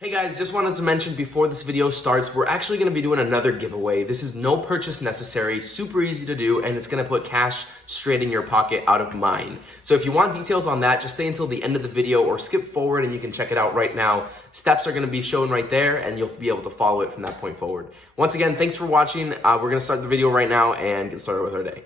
Hey guys, just wanted to mention before this video starts, we're actually going to be doing another giveaway. This is no purchase necessary, super easy to do, and it's going to put cash straight in your pocket out of mine. So if you want details on that, just stay until the end of the video or skip forward and you can check it out right now. Steps are going to be shown right there and you'll be able to follow it from that point forward. Once again, thanks for watching. We're going to start the video right now and get started with our day.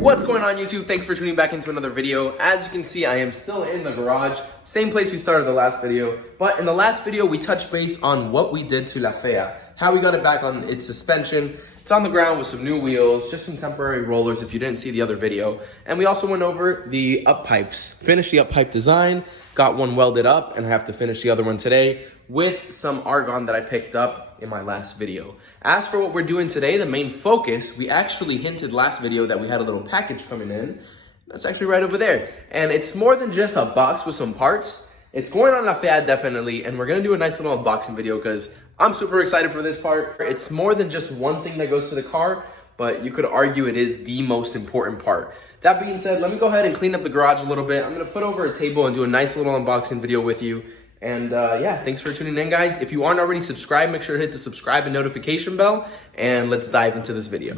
What's going on YouTube? Thanks for tuning back into another video. As you can see, I am still in the garage, same place we started the last video, but in the last video we touched base on what we did to La Fea, how we got it back on its suspension. It's on the ground with some new wheels, just some temporary rollers if you didn't see the other video. And we also went over the up pipes, finished the up pipe design, got one welded up, and I have to finish the other one today with some argon that I picked up in my last video. As for what we're doing today, the main focus, we actually hinted last video that we had a little package coming in. That's actually right over there. And it's more than just a box with some parts. It's going on La Fea definitely, and we're gonna do a nice little unboxing video because I'm super excited for this part. It's more than just one thing that goes to the car, but you could argue it is the most important part. That being said, let me go ahead and clean up the garage a little bit. I'm gonna put over a table and do a nice little unboxing video with you. And yeah, thanks for tuning in, guys. If you aren't already subscribed, make sure to hit the subscribe and notification bell, and let's dive into this video.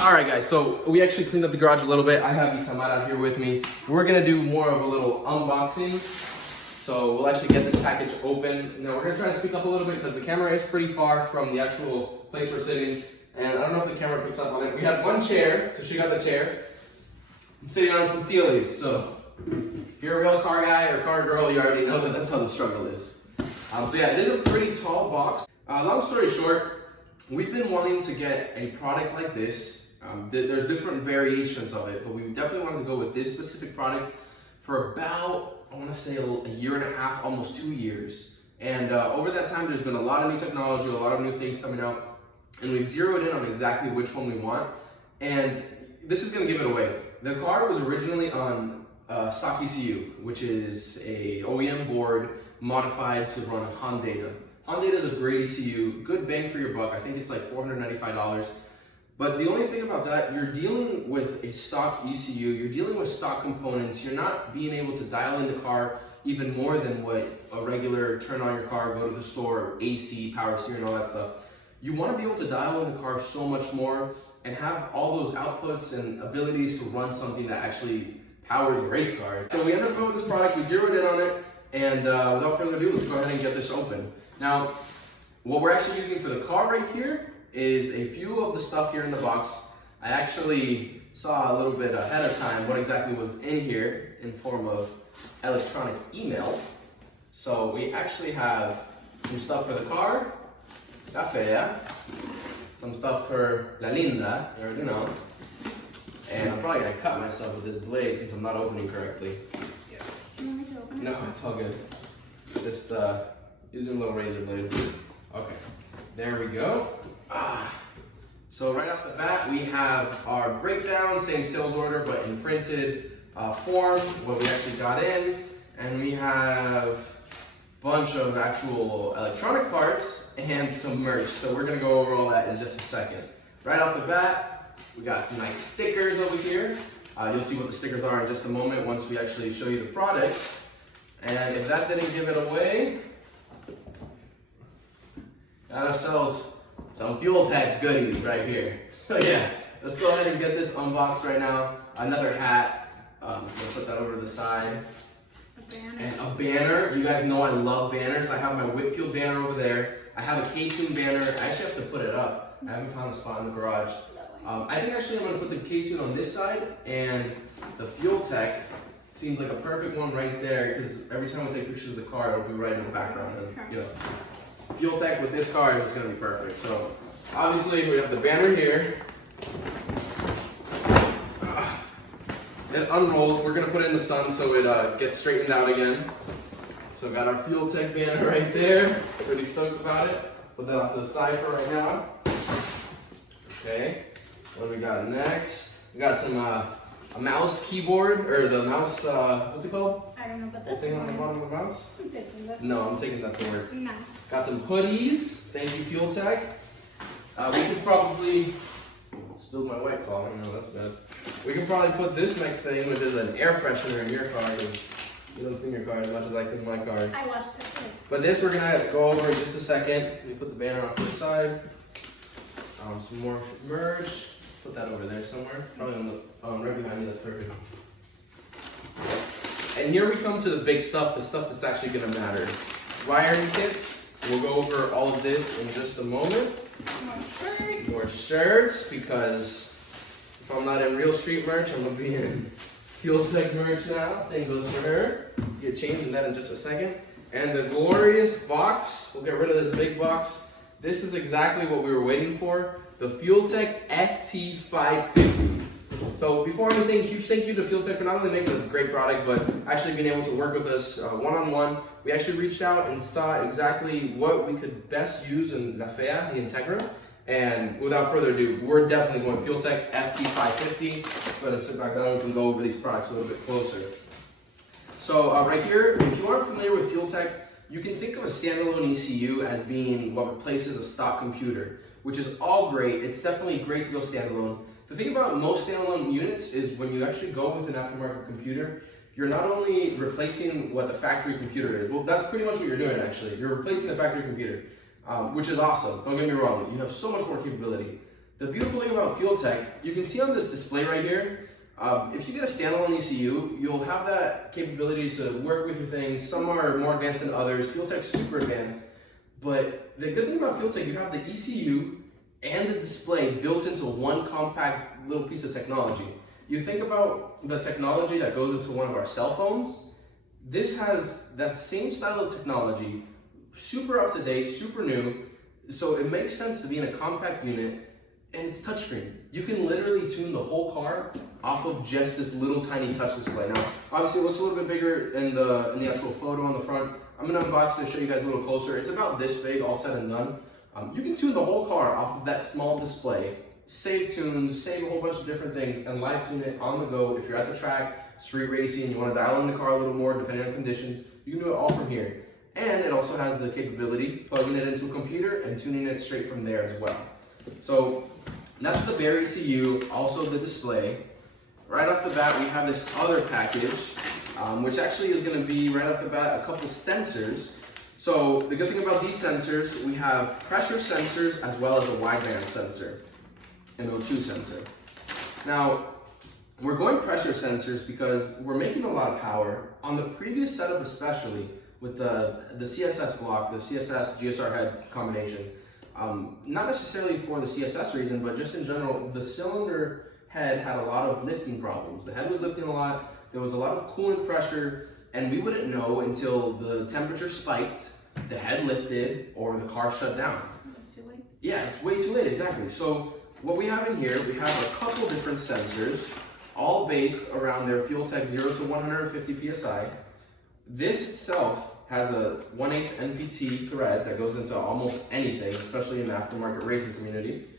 All right, guys, so we actually cleaned up the garage a little bit. I have Isamara here with me. We're gonna do more of a little unboxing. So we'll actually get this package open. Now we're gonna try to speak up a little bit because the camera is pretty far from the actual place we're sitting. And I don't know if the camera picks up on it. We have one chair, so she got the chair. I'm sitting on some steelies, so if you're a real car guy or car girl, you already know that that's how the struggle is. So yeah, it is a pretty tall box. Long story short, we've been wanting to get a product like this. There's different variations of it, but we definitely wanted to go with this specific product for about, I want to say a year and a half, almost 2 years. And over that time, there's been a lot of new technology, a lot of new things coming out, and we've zeroed in on exactly which one we want. And this is going to give it away. The car was originally on stock ECU, which is a OEM board modified to run Honda. Honda is a great ECU, good bang for your buck. I think it's like $495. But the only thing about that, you're dealing with a stock ECU, you're dealing with stock components, you're not being able to dial in the car even more than what a regular turn on your car, go to the store, AC, power steering, all that stuff. You want to be able to dial in the car so much more and have all those outputs and abilities to run something that actually powers a race car. So we ended up going with this product, we zeroed in on it, and without further ado, let's go ahead and get this open. Now, what we're actually using for the car right here is a few of the stuff here in the box. I actually saw a little bit ahead of time what exactly was in here in form of electronic email. So we actually have some stuff for the car, La Fea, some stuff for La Linda, you already know. And I'm probably gonna cut myself with this blade since I'm not opening correctly. Yeah. You want me to open it? No, it's all good. Just using a little razor blade. Okay, there we go. So right off the bat, we have our breakdown, same sales order, but in printed form, what we actually got in. And we have a bunch of actual electronic parts and some merch. So we're gonna go over all that in just a second. Right off the bat, we got some nice stickers over here. You'll see what the stickers are in just a moment once we actually show you the products. And if that didn't give it away, got ourselves some FuelTech goodies right here. So yeah, let's go ahead and get this unboxed right now. Another hat, we'll put that over to the side. A banner. And a banner. You guys know I love banners. I have my Whitfield banner over there. I have a K-Tune banner. I actually have to put it up. I haven't found a spot in the garage. I think actually I'm going to put the K-Tune on this side, and the FuelTech seems like a perfect one right there, because every time we take pictures of the car, it'll be right in the background. And, you know, FuelTech with this car is going to be perfect. So obviously we have the banner here. It unrolls. We're going to put it in the sun so it gets straightened out again. So got our FuelTech banner right there. Pretty stoked about it. Put that off to the side for right now. Okay. What do we got next? We got some a mouse keyboard, or the mouse, what's it called? I don't know, but this thing is on the bottom of the mouse? I'm taking this. No, I'm taking that to work. No. Got some hoodies. Thank you, FuelTech. We could probably spilled my white claw. No, that's bad. We could probably put this next thing, which is an air freshener in your car, because you don't clean your car as much as I clean my cars. I washed it too. But this we're gonna go over in just a second. Let me put the banner off to the side. Some more merge. Put that over there somewhere. Probably on the right behind you. That's perfect. And here we come to the big stuff, the stuff that's actually gonna matter. Wiring kits. We'll go over all of this in just a moment. More shirts, because if I'm not in Real Street merch, I'm gonna be in FuelTech merch now. Same goes for her. Get changed in that in just a second. And the glorious box. We'll get rid of this big box. This is exactly what we were waiting for. The FuelTech FT550. So before anything, huge thank you to FuelTech for not only making a great product, but actually being able to work with us one-on-one. We actually reached out and saw exactly what we could best use in La Fea, the Integra. And without further ado, we're definitely going FuelTech FT550. Go ahead and sit back down and we can go over these products a little bit closer. So right here, if you aren't familiar with FuelTech, you can think of a standalone ECU as being what replaces a stock computer, which is all great. It's definitely great to go standalone. The thing about most standalone units is when you actually go with an aftermarket computer, you're not only replacing what the factory computer is. Well, that's pretty much what you're doing actually. You're replacing the factory computer, which is awesome. Don't get me wrong. You have so much more capability. The beautiful thing about FuelTech, you can see on this display right here, if you get a standalone ECU, you'll have that capability to work with your things. Some are more advanced than others. FuelTech's super advanced. But the good thing about FuelTech, you have the ECU and the display built into one compact little piece of technology. You think about the technology that goes into one of our cell phones. This has that same style of technology, super up to date, super new. So it makes sense to be in a compact unit, and it's touchscreen. You can literally tune the whole car off of just this little tiny touch display. Now, obviously it looks a little bit bigger in the actual photo on the front. I'm gonna unbox it and show you guys a little closer. It's about this big, all said and done. You can tune the whole car off of that small display, save tunes, save a whole bunch of different things, and live tune it on the go. If you're at the track, street racing, you wanna dial in the car a little more depending on conditions, you can do it all from here. And it also has the capability, plugging it into a computer and tuning it straight from there as well. So that's the bare ECU, also the display. Right off the bat, we have this other package, which actually is gonna be right off the bat a couple sensors. So the good thing about these sensors, we have pressure sensors as well as a wideband sensor, an O2 sensor. Now, we're going pressure sensors because we're making a lot of power. On the previous setup especially, with the CSS block, the CSS GSR head combination, not necessarily for the CSS reason, but just in general, the cylinder head had a lot of lifting problems. The head was lifting a lot, there was a lot of coolant pressure, and we wouldn't know until the temperature spiked, the head lifted, or the car shut down. It's too late. Yeah, it's way too late, exactly. So what we have in here, we have a couple different sensors, all based around their FuelTech 0 to 150 PSI. This itself has a 1/8 NPT thread that goes into almost anything, especially in the aftermarket racing community.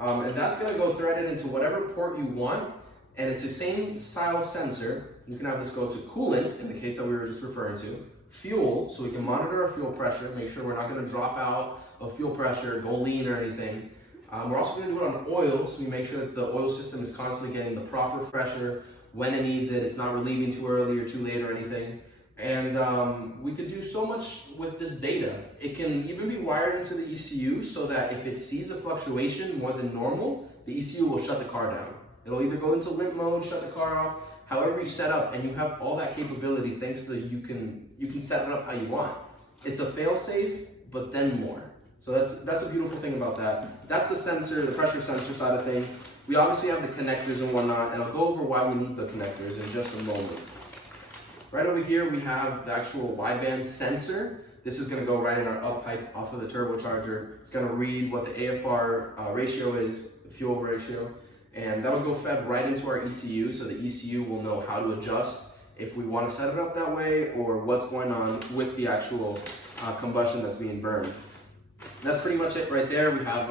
And that's gonna go threaded into whatever port you want, and it's the same style sensor. You can have this go to coolant, in the case that we were just referring to, fuel, so we can monitor our fuel pressure, make sure we're not gonna drop out of fuel pressure, go lean or anything. We're also gonna do it on oil, so we make sure that the oil system is constantly getting the proper pressure when it needs it. It's not relieving too early or too late or anything. And we could do so much with this data. It can even be wired into the ECU so that if it sees a fluctuation more than normal, the ECU will shut the car down. It'll either go into limp mode, shut the car off, however you set up, and you have all that capability thanks to you can set it up how you want. It's a fail-safe, but then more. So that's a beautiful thing about that. That's the sensor, the pressure sensor side of things. We obviously have the connectors and whatnot, and I'll go over why we need the connectors in just a moment. Right over here, we have the actual wideband sensor. This is gonna go right in our up pipe off of the turbocharger. It's gonna read what the AFR ratio is, the fuel ratio, and that'll go fed right into our ECU, so the ECU will know how to adjust if we wanna set it up that way or what's going on with the actual combustion that's being burned. That's pretty much it right there. We have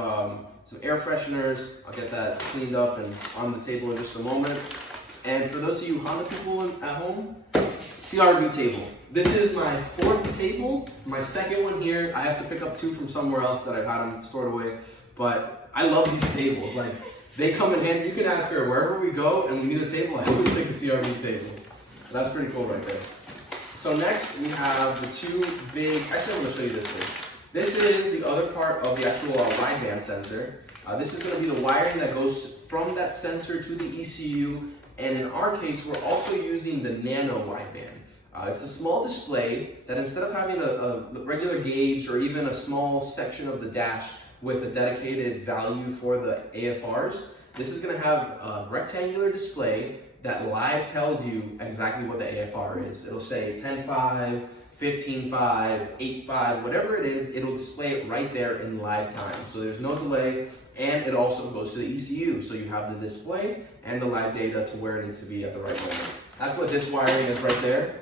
some air fresheners. I'll get that cleaned up and on the table in just a moment. And for those of you Honda people at home, CRV table. This is my 4th table, my 2nd one here. I have to pick up 2 from somewhere else that I've had them stored away. But I love these tables. Like, they come in handy. You can ask her wherever we go and we need a table, I always take a CRV table. That's pretty cool right there. So next we have the two big, actually I'm going to show you this first. This is the other part of the actual wideband sensor. This is going to be the wiring that goes from that sensor to the ECU, and in our case we're also using the nano wideband. It's a small display that instead of having a regular gauge or even a small section of the dash with a dedicated value for the AFRs, this is going to have a rectangular display that live tells you exactly what the AFR is. It'll say 10.5, 15.5, 8.5, whatever it is, it'll display it right there in live time. So there's no delay, and it also goes to the ECU. So you have the display and the live data to where it needs to be at the right moment. That's what this wiring is right there.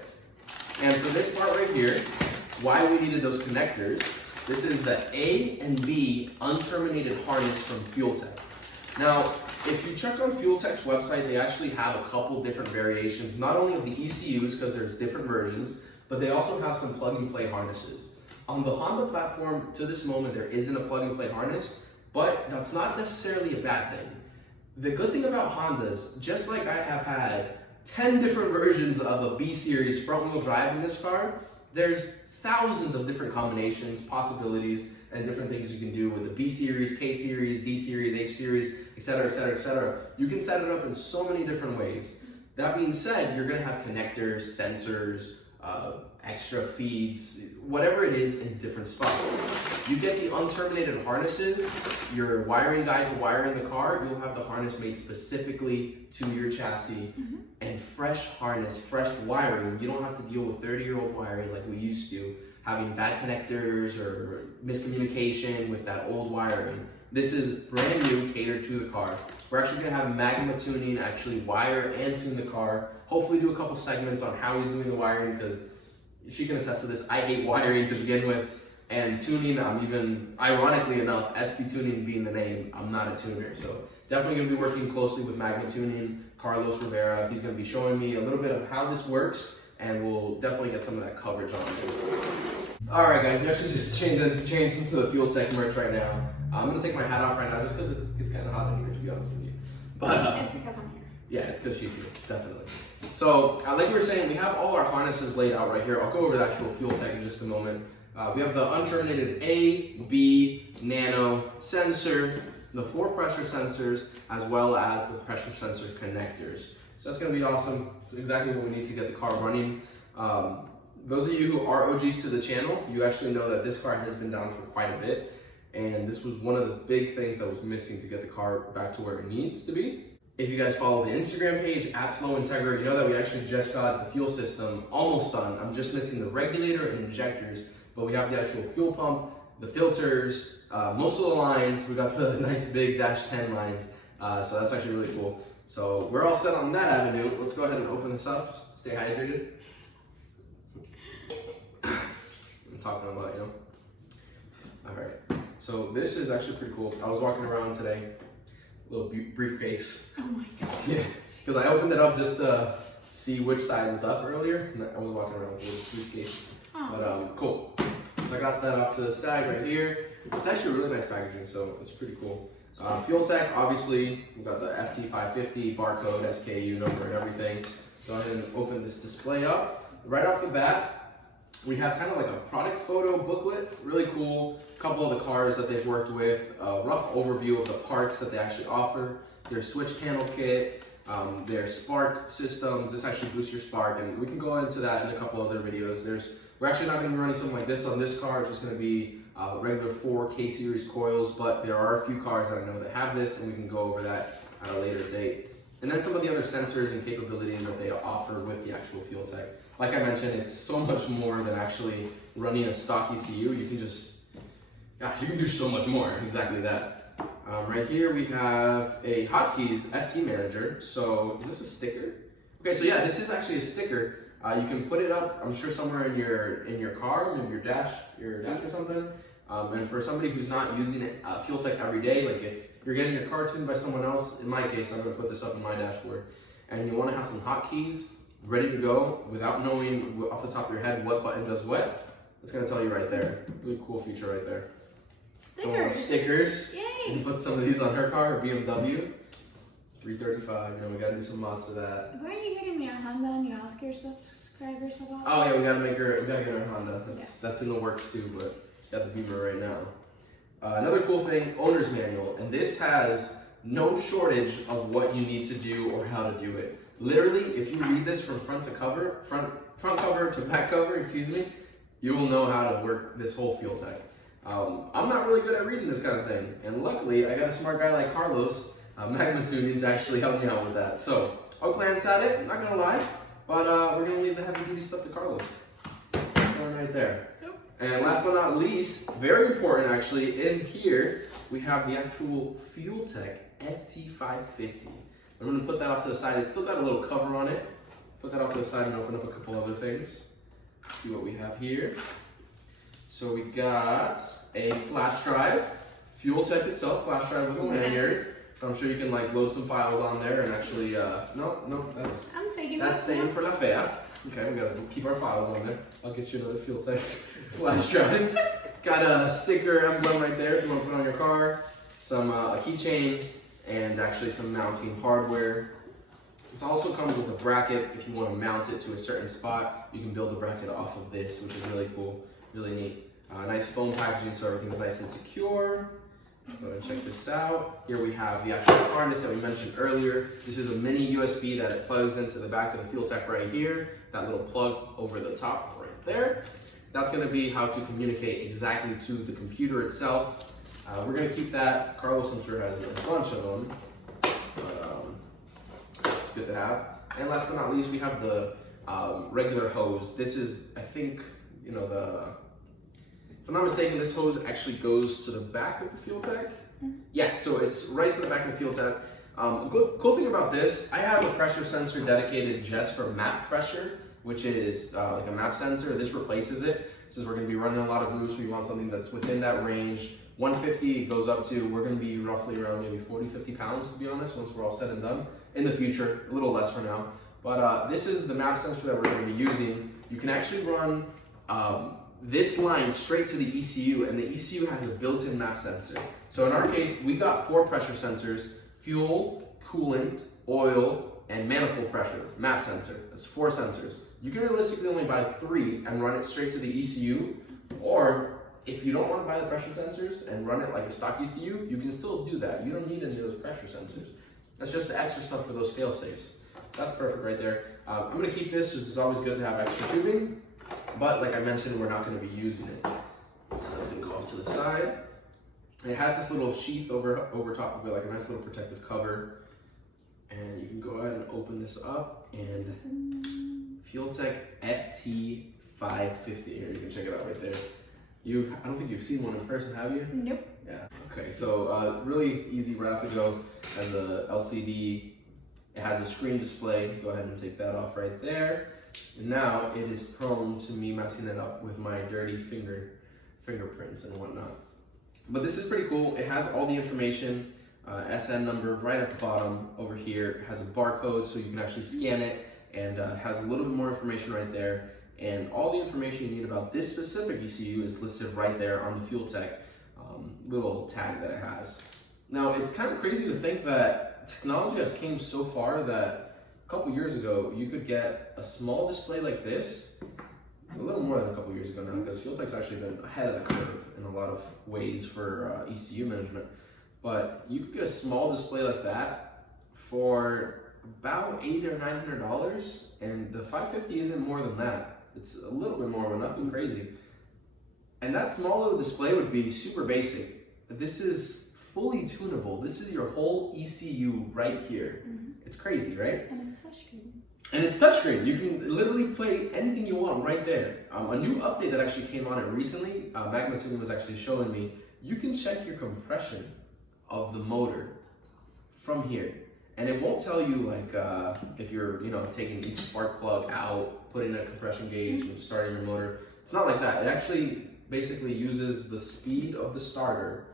And for this part right here, why we needed those connectors, this is the A and B unterminated harness from FuelTech. Now, if you check on FuelTech's website, they actually have a couple different variations, not only of the ECUs, because there's different versions, but they also have some plug-and-play harnesses. On the Honda platform, to this moment, there isn't a plug-and-play harness, but that's not necessarily a bad thing. The good thing about Hondas, just like I have had 10 different versions of a B-Series front-wheel drive in this car, there's thousands of different combinations, possibilities, and different things you can do with the B-Series, K-Series, D-Series, H-Series, etc., etc., etc. You can set it up in so many different ways. That being said, you're going to have connectors, sensors, extra feeds, whatever it is in different spots. You get the unterminated harnesses, your wiring guide to wire in the car, you'll have the harness made specifically to your chassis, and fresh harness, fresh wiring. You don't have to deal with 30-year-old wiring like we used to, having bad connectors or miscommunication with that old wiring. This is brand new, catered to the car. We're actually gonna have Magma Tuning actually wire and tune the car. Hopefully do a couple segments on how he's doing the wiring, because she can attest to this. I hate wiring to begin with, and tuning, I'm even, ironically enough, SP Tuning being the name, I'm not a tuner. So definitely gonna be working closely with Magma Tuning, Carlos Rivera. He's gonna be showing me a little bit of how this works, and we'll definitely get some of that coverage on it. All right, guys, we actually just changed into the FuelTech merch right now. I'm gonna take my hat off right now just because it's kind of hot in here, to be honest with you. But It's because I'm here. yeah, it's because she's here, definitely. So, like we were saying, we have all our harnesses laid out right here. I'll go over the actual FuelTech in just a moment. We have the unterminated A, B, nano sensor, the 4 pressure sensors, as well as the pressure sensor connectors. So that's gonna be awesome. It's exactly what we need to get the car running. Those of you who are OGs to the channel, you actually know that this car has been down for quite a bit. And this was one of the big things that was missing to get the car back to where it needs to be. If you guys follow the Instagram page @SlowIntegra, you know that we actually just got the fuel system almost done. I'm just missing the regulator and injectors, but we have the actual fuel pump, the filters, most of the lines. We got the nice big -10 lines, so that's actually really cool. So we're all set on that avenue. Let's go ahead and open this up. Stay hydrated. I'm talking about, you know. All right. So this is actually pretty cool. I was walking around today, little briefcase. Oh my god. Yeah, because I opened it up just to see which side was up earlier, and I was walking around with a little briefcase. Oh. But cool. So I got that off to the side right here. It's actually really nice packaging, so it's pretty cool. FuelTech, obviously, we've got the FT550 barcode, SKU number, and everything. Go ahead and open this display up. Right off the bat, we have kind of like a product photo booklet, really cool. A couple of the cars that they've worked with, a rough overview of the parts that they actually offer, their switch panel kit, their spark systems. This actually boosts your spark, and we can go into that in a couple other videos. We're actually not going to be running something like this on this car. It's just going to be regular 4 K-Series coils, but there are a few cars that I know that have this, and we can go over that at a later date. And then some of the other sensors and capabilities that they offer with the actual FuelTech. Like I mentioned, it's so much more than actually running a stock ECU. You can just, gosh, you can do so much more. Exactly that. Right here we have a hotkeys FT manager. So is this a sticker? Okay, so yeah, this is actually a sticker. You can put it up, I'm sure somewhere in your car, maybe your dash or something. And for somebody who's not using it, FuelTech every day, like if you're getting your car tuned by someone else, in my case, I'm gonna put this up in my dashboard, and you wanna have some hotkeys ready to go without knowing off the top of your head what button does what, it's gonna tell you right there. Really cool feature right there. Stickers. Stickers. Yay. You can put some of these on her car, her BMW. 335, you know, we gotta do some mods to that. Weren't you getting me a Honda and you ask yourself? subscribers for that. Oh yeah, we gotta get her Honda. That's in the works too, but she's got the Beamer right now. Another cool thing, owner's manual, and this has no shortage of what you need to do or how to do it. Literally, if you read this from front cover to back cover, excuse me, you will know how to work this whole FuelTech. I'm not really good at reading this kind of thing, and luckily I got a smart guy like Carlos, MANAGMENT, to actually help me out with that. So I'll glance at it, I'm not gonna lie, but we're gonna leave the heavy duty stuff to Carlos. So that's going right there. And last but not least, very important actually, in here we have the actual FuelTech FT550. I'm going to put that off to the side. It's still got a little cover on it. Put that off to the side and open up a couple other things. Let's see what we have here. So we got a flash drive, FuelTech itself, flash drive with a lanyard. So I'm sure you can like load some files on there and actually, no, that's staying for la fea. Okay, we gotta keep our files on there. I'll get you another FuelTech flash drive. Got a sticker emblem right there if you want to put on your car. Some a keychain and actually some mounting hardware. This also comes with a bracket if you want to mount it to a certain spot. You can build a bracket off of this, which is really cool, really neat. Nice foam packaging so everything's nice and secure. Go ahead and check this out. Here we have the actual harness that we mentioned earlier. This is a mini USB that it plugs into the back of the FuelTech right here. That little plug over the top right there. That's going to be how to communicate exactly to the computer itself. We're going to keep that. Carlos, I'm sure, has a bunch of them, but it's good to have. And last but not least, we have the regular hose. This is, I think, you know, if I'm not mistaken, this hose actually goes to the back of the FuelTech. Yes, so it's right to the back of the FuelTech. Cool thing about this, I have a pressure sensor dedicated just for map pressure, which is like a map sensor. This replaces it. Since we're going to be running a lot of routes, we want something that's within that range. 150 goes up to, we're going to be roughly around maybe 40-50 pounds, to be honest, once we're all said and done. In the future, a little less for now. But this is the map sensor that we're going to be using. You can actually run this line straight to the ECU, and the ECU has a built-in map sensor. So in our case, we got 4 pressure sensors: fuel, coolant, oil, and manifold pressure, map sensor. That's 4 sensors. You can realistically only buy 3 and run it straight to the ECU, or if you don't want to buy the pressure sensors and run it like a stock ECU, you can still do that. You don't need any of those pressure sensors. That's just the extra stuff for those fail-safes. That's perfect right there. I'm going to keep this because it's always good to have extra tubing, but like I mentioned, we're not going to be using it. So that's going to go off to the side. It has this little sheath over top of it, like a nice little protective cover. And you can go ahead and open this up, and FuelTech FT550. Here, you can check it out right there. I don't think you've seen one in person, have you? Nope. Yeah. Okay, so really easy right off the go. Has a LCD. It has a screen display. Go ahead and take that off right there. And now it is prone to me messing it up with my dirty fingerprints and whatnot. But this is pretty cool. It has all the information. SN number right at the bottom over here. It has a barcode so you can actually scan it, and has a little bit more information right there. And all the information you need about this specific ECU is listed right there on the FuelTech little tag that it has. Now, it's kind of crazy to think that technology has came so far that a couple years ago, you could get a small display like this, a little more than a couple years ago now, because FuelTech's actually been ahead of the curve in a lot of ways for ECU management. But you could get a small display like that for about $800 or $900, and the 550 isn't more than that. It's a little bit more, but nothing crazy. And that small little display would be super basic. But this is fully tunable. This is your whole ECU right here. It's crazy, right? And it's touchscreen. And it's touchscreen. You can literally play anything you want right there. A new update that actually came on it recently, MANAGMENT was actually showing me, you can check your compression of the motor from here. And it won't tell you like if you're taking each spark plug out, putting a compression gauge and starting your motor. It's not like that. It actually basically uses the speed of the starter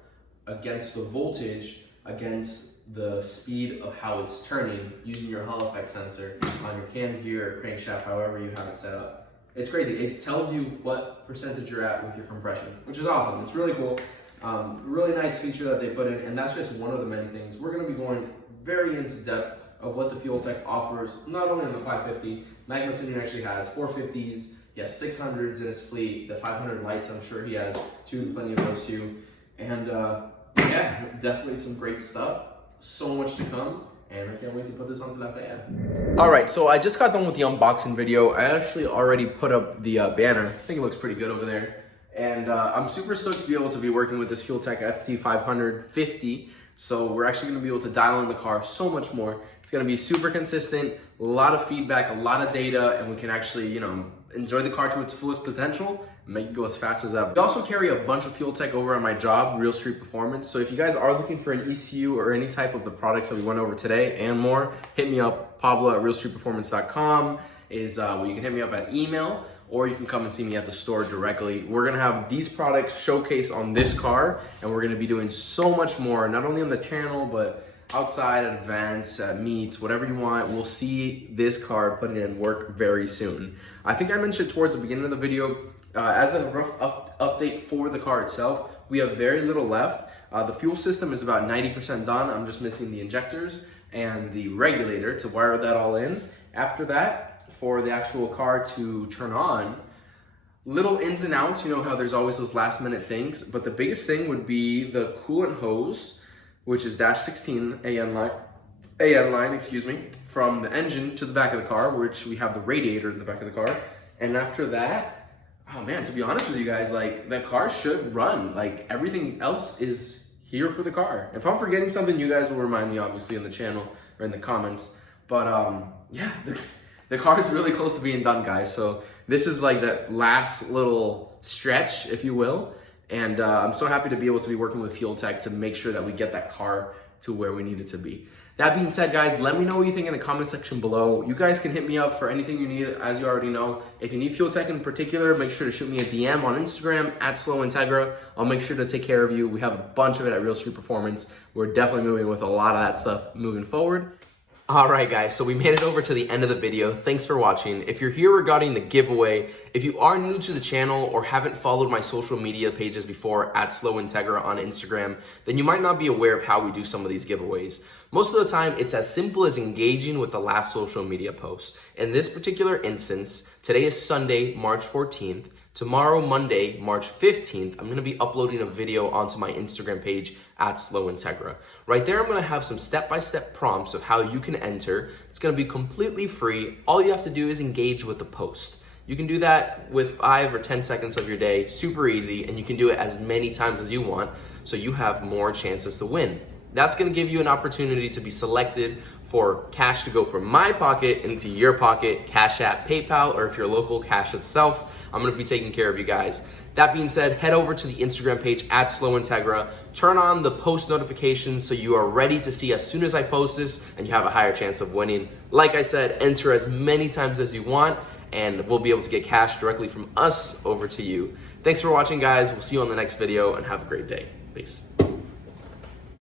against the voltage against the speed of how it's turning using your Hall effect sensor on your cam gear or crankshaft, however you have it set up. It's crazy. It tells you what percentage you're at with your compression, which is awesome. It's really cool. Really nice feature that they put in, and that's just one of the many things. We're going to be going very into depth of what the FuelTech offers, not only on the 550, Magma Tuning actually has 450s, he has 600s in his fleet, the 500 lights I'm sure he has tuned plenty of those too. And yeah, definitely some great stuff. So much to come, and I can't wait to put this onto La Playa. Alright, so I just got done with the unboxing video. I actually already put up the banner. I think it looks pretty good over there. And I'm super stoked to be able to be working with this FuelTech FT550. So we're actually going to be able to dial in the car so much more. It's going to be super consistent, a lot of feedback, a lot of data, and we can actually, enjoy the car to its fullest potential and make it go as fast as ever. We also carry a bunch of FuelTech over on my job, Real Street Performance. So if you guys are looking for an ECU or any type of the products that we went over today and more, hit me up. Pablo at realstreetperformance.com is where you can hit me up at email, or you can come and see me at the store directly. We're gonna have these products showcased on this car, and we're gonna be doing so much more, not only on the channel, but outside at events, at meets, whatever you want. We'll see this car putting in work very soon. I think I mentioned towards the beginning of the video, as a rough update for the car itself, we have very little left. The fuel system is about 90% done. I'm just missing the injectors and the regulator to wire that all in. After that, for the actual car to turn on, little ins and outs, you know how there's always those last minute things, but the biggest thing would be the coolant hose, which is dash 16 AN line, from the engine to the back of the car, which we have the radiator in the back of the car. And after that, oh man, to be honest with you guys, like the car should run. Like everything else is here for the car. If I'm forgetting something, you guys will remind me obviously in the channel or in the comments. But yeah, the car is really close to being done, guys. So this is like the last little stretch, if you will. And I'm so happy to be able to be working with FuelTech to make sure that we get that car to where we need it to be. That being said, guys, let me know what you think in the comment section below. You guys can hit me up for anything you need, as you already know. If you need FuelTech in particular, make sure to shoot me a DM on Instagram at SlowIntegra. I'll make sure to take care of you. We have a bunch of it at Real Street Performance. We're definitely moving with a lot of that stuff moving forward. Alright guys, so we made it over to the end of the video. Thanks for watching. If you're here regarding the giveaway, if you are new to the channel or haven't followed my social media pages before at SlowIntegra on Instagram, then you might not be aware of how we do some of these giveaways. Most of the time, it's as simple as engaging with the last social media post. In this particular instance, today is Sunday, March 14th. Tomorrow, Monday, March 15th, I'm gonna be uploading a video onto my Instagram page at SlowIntegra. Right there, I'm gonna have some step-by-step prompts of how you can enter. It's gonna be completely free. All you have to do is engage with the post. You can do that with 5 or 10 seconds of your day, super easy, and you can do it as many times as you want, so you have more chances to win. That's gonna give you an opportunity to be selected for cash to go from my pocket into your pocket, Cash App, PayPal, or if you're local, Cash itself. I'm gonna be taking care of you guys. That being said, head over to the Instagram page at SlowIntegra, turn on the post notifications so you are ready to see as soon as I post this and you have a higher chance of winning. Like I said, enter as many times as you want and we'll be able to get cash directly from us over to you. Thanks for watching, guys. We'll see you on the next video and have a great day. Peace.